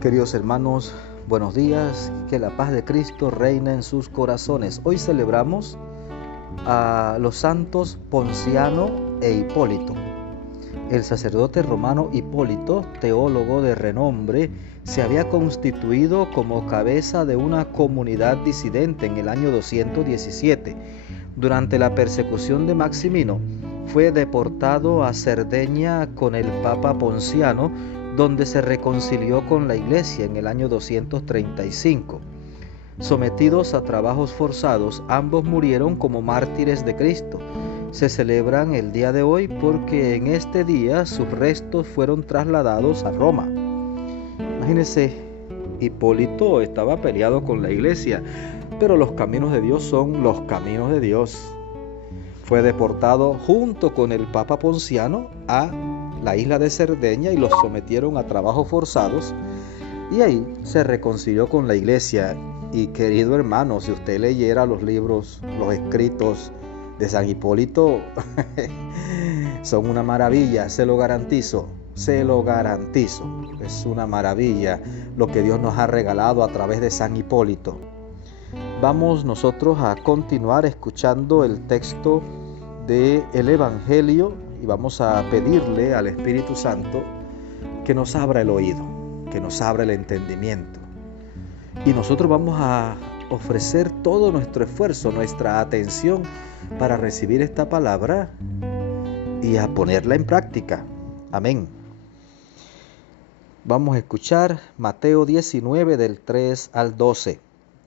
Queridos hermanos, buenos días, que la paz de Cristo reina en sus corazones. Hoy celebramos a los santos Ponciano e Hipólito. El sacerdote romano Hipólito, teólogo de renombre, se había constituido como cabeza de una comunidad disidente en el año 217. Durante la persecución de Maximino, fue deportado a Cerdeña con el Papa Ponciano, donde se reconcilió con la Iglesia en el año 235. Sometidos a trabajos forzados, ambos murieron como mártires de Cristo. Se celebran el día de hoy porque en este día sus restos fueron trasladados a Roma. Imagínense, Hipólito estaba peleado con la Iglesia, pero los caminos de Dios son los caminos de Dios. Fue deportado junto con el Papa Ponciano a la isla de Cerdeña y los sometieron a trabajos forzados, y ahí se reconcilió con la Iglesia. Y querido hermano, si usted leyera los libros, los escritos de San Hipólito, son una maravilla, se lo garantizo. Es una maravilla lo que Dios nos ha regalado a través de San Hipólito. Vamos nosotros a continuar escuchando el texto del Evangelio y vamos a pedirle al Espíritu Santo que nos abra el oído, que nos abra el entendimiento. Y nosotros vamos a ofrecer todo nuestro esfuerzo, nuestra atención para recibir esta palabra y a ponerla en práctica. Amén. Vamos a escuchar Mateo 19 del 3 al 12.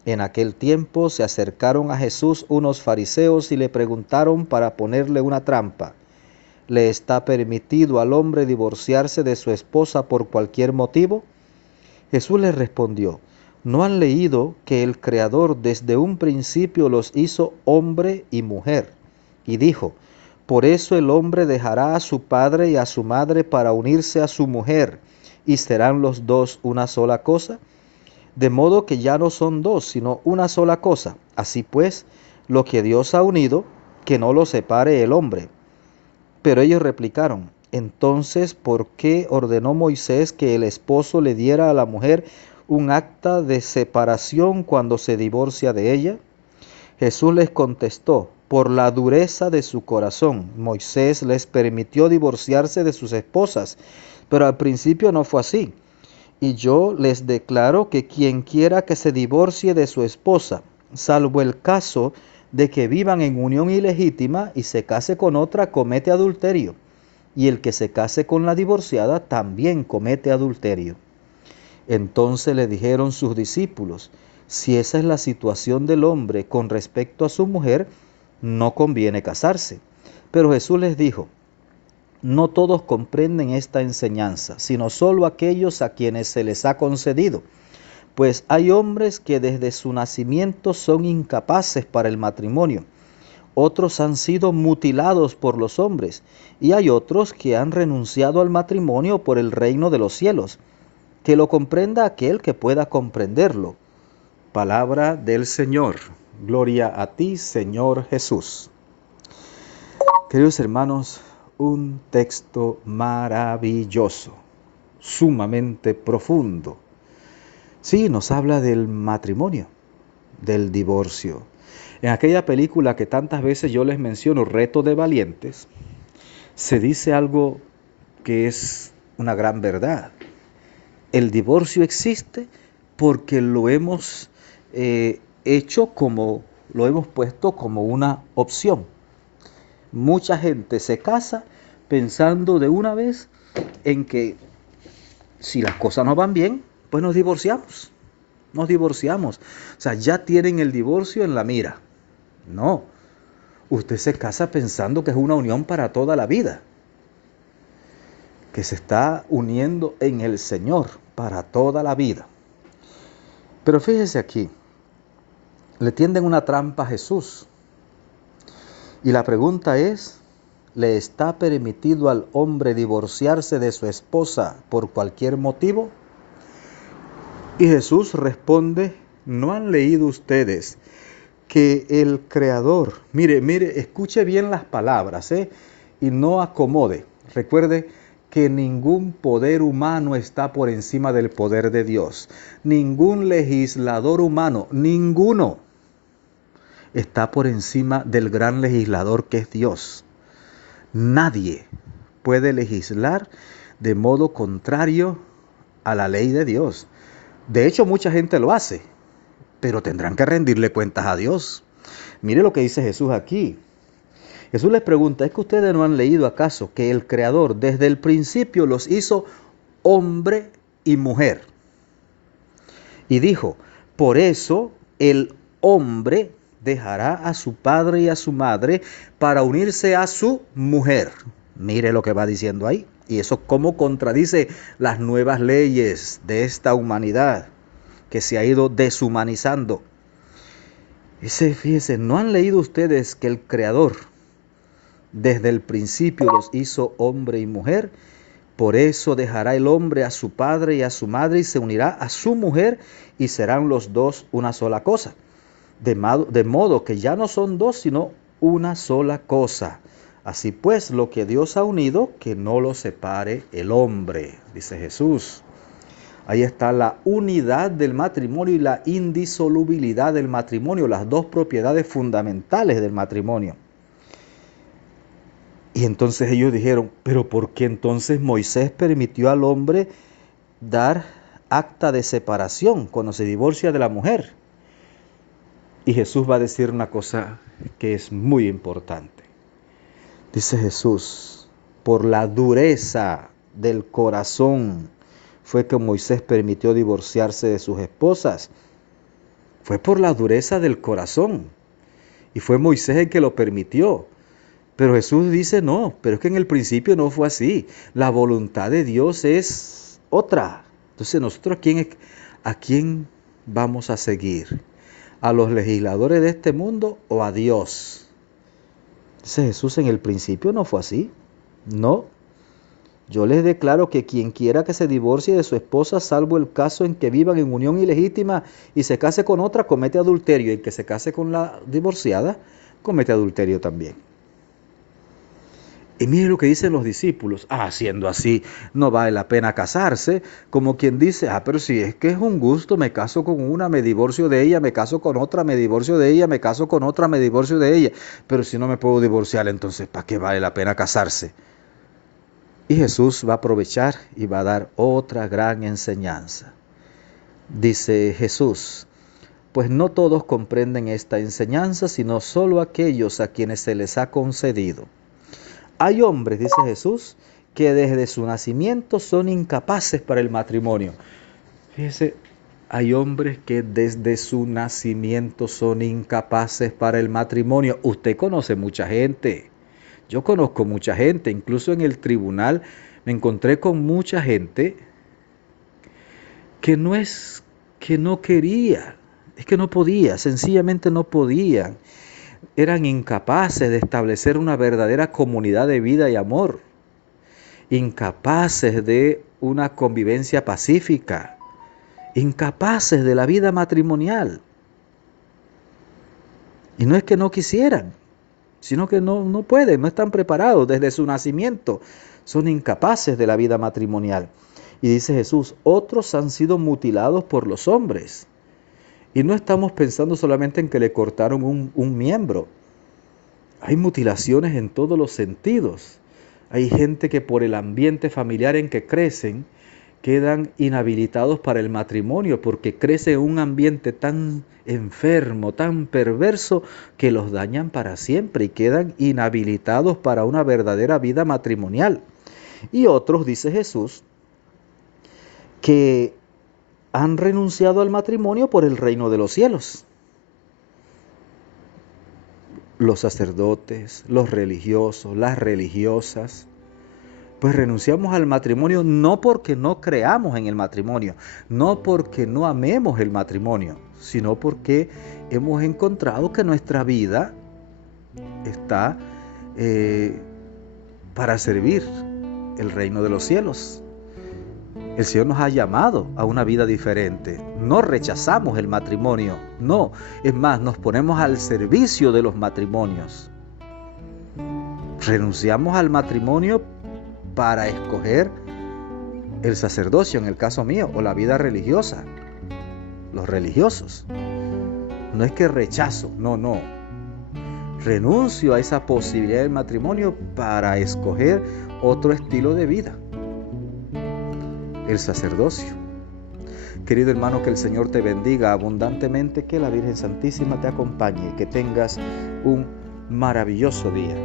En aquel tiempo se acercaron a Jesús unos fariseos y le preguntaron para ponerle una trampa: ¿le está permitido al hombre divorciarse de su esposa por cualquier motivo? Jesús les respondió: ¿no han leído que el Creador desde un principio los hizo hombre y mujer? Y dijo: por eso el hombre dejará a su padre y a su madre para unirse a su mujer, y serán los dos una sola cosa. De modo que ya no son dos, sino una sola cosa. Así pues, lo que Dios ha unido, que no lo separe el hombre. Pero ellos replicaron: entonces, ¿por qué ordenó Moisés que el esposo le diera a la mujer un acta de separación cuando se divorcia de ella? Jesús les contestó: por la dureza de su corazón, Moisés les permitió divorciarse de sus esposas, pero al principio no fue así. Y yo les declaro que quien quiera que se divorcie de su esposa, salvo el caso de que vivan en unión ilegítima y se case con otra, comete adulterio. Y el que se case con la divorciada también comete adulterio. Entonces le dijeron sus discípulos: si esa es la situación del hombre con respecto a su mujer, no conviene casarse. Pero Jesús les dijo: no todos comprenden esta enseñanza, sino solo aquellos a quienes se les ha concedido. Pues hay hombres que desde su nacimiento son incapaces para el matrimonio. Otros han sido mutilados por los hombres, y hay otros que han renunciado al matrimonio por el reino de los cielos. Que lo comprenda aquel que pueda comprenderlo. Palabra del Señor. Gloria a ti, Señor Jesús. Queridos hermanos, un texto maravilloso, sumamente profundo. Sí, nos habla del matrimonio, del divorcio. En aquella película que tantas veces yo les menciono, Reto de Valientes, se dice algo que es una gran verdad. El divorcio existe porque lo hemos lo hemos puesto como una opción. Mucha gente se casa pensando de una vez en que si las cosas no van bien, pues nos divorciamos. O sea, ya tienen el divorcio en la mira. No, usted se casa pensando que es una unión para toda la vida, que se está uniendo en el Señor para toda la vida. Pero fíjese aquí, le tienden una trampa a Jesús. Y la pregunta es: ¿le está permitido al hombre divorciarse de su esposa por cualquier motivo? Y Jesús responde: ¿no han leído ustedes que el Creador, mire, escuche bien las palabras, y no acomode? Recuerde que ningún poder humano está por encima del poder de Dios. Ningún legislador humano, ninguno, está por encima del gran legislador que es Dios. Nadie puede legislar de modo contrario a la ley de Dios. De hecho, mucha gente lo hace, pero tendrán que rendirle cuentas a Dios. Mire lo que dice Jesús aquí. Jesús les pregunta, ¿es que ustedes no han leído acaso que el Creador desde el principio los hizo hombre y mujer? Y dijo, por eso el hombre dejará a su padre y a su madre para unirse a su mujer. Mire lo que va diciendo ahí. Y eso cómo contradice las nuevas leyes de esta humanidad que se ha ido deshumanizando. Fíjense, ¿no han leído ustedes que el Creador desde el principio los hizo hombre y mujer? Por eso dejará el hombre a su padre y a su madre y se unirá a su mujer y serán los dos una sola cosa. De modo que ya no son dos, sino una sola cosa. Así pues, lo que Dios ha unido, que no lo separe el hombre, dice Jesús. Ahí está la unidad del matrimonio y la indisolubilidad del matrimonio, las dos propiedades fundamentales del matrimonio. Y entonces ellos dijeron, ¿pero por qué entonces Moisés permitió al hombre dar acta de separación cuando se divorcia de la mujer? Y Jesús va a decir una cosa que es muy importante. Dice Jesús, por la dureza del corazón fue que Moisés permitió divorciarse de sus esposas. Fue por la dureza del corazón. Y fue Moisés el que lo permitió. Pero Jesús dice, no, pero es que en el principio no fue así. La voluntad de Dios es otra. Entonces nosotros ¿a quién vamos a seguir? ¿A los legisladores de este mundo o a Dios? Dice Jesús, en el principio no fue así. No. Yo les declaro que quien quiera que se divorcie de su esposa, salvo el caso en que vivan en unión ilegítima y se case con otra, comete adulterio. Y el que se case con la divorciada, comete adulterio también. Y mire lo que dicen los discípulos. Siendo así, no vale la pena casarse. Como quien dice, pero si es que es un gusto, me caso con una, me divorcio de ella, me caso con otra, me divorcio de ella, me caso con otra, me divorcio de ella. Pero si no me puedo divorciar, entonces, ¿para qué vale la pena casarse? Y Jesús va a aprovechar y va a dar otra gran enseñanza. Dice Jesús, pues no todos comprenden esta enseñanza, sino solo aquellos a quienes se les ha concedido. Hay hombres, dice Jesús, que desde su nacimiento son incapaces para el matrimonio. Fíjese, hay hombres que desde su nacimiento son incapaces para el matrimonio. Usted conoce mucha gente. Yo conozco mucha gente. Incluso en el tribunal me encontré con mucha gente que no quería, es que no podía, sencillamente no podían. Eran incapaces de establecer una verdadera comunidad de vida y amor, incapaces de una convivencia pacífica, incapaces de la vida matrimonial. Y no es que no quisieran, sino que no pueden, no están preparados desde su nacimiento, son incapaces de la vida matrimonial. Y dice Jesús, otros han sido mutilados por los hombres. Y no estamos pensando solamente en que le cortaron un miembro. Hay mutilaciones en todos los sentidos. Hay gente que por el ambiente familiar en que crecen quedan inhabilitados para el matrimonio porque crece en un ambiente tan enfermo, tan perverso que los dañan para siempre y quedan inhabilitados para una verdadera vida matrimonial. Y otros, dice Jesús, que han renunciado al matrimonio por el reino de los cielos. Los sacerdotes, los religiosos, las religiosas, pues renunciamos al matrimonio no porque no creamos en el matrimonio, no porque no amemos el matrimonio, sino porque hemos encontrado que nuestra vida está para servir el reino de los cielos. El Señor nos ha llamado a una vida diferente. No rechazamos el matrimonio, no. Es más, nos ponemos al servicio de los matrimonios. Renunciamos al matrimonio para escoger el sacerdocio, en el caso mío, o la vida religiosa. Los religiosos. No es que rechazo, no. Renuncio a esa posibilidad del matrimonio para escoger otro estilo de vida, el sacerdocio. Querido hermano, que el Señor te bendiga abundantemente, que la Virgen Santísima te acompañe, que tengas un maravilloso día.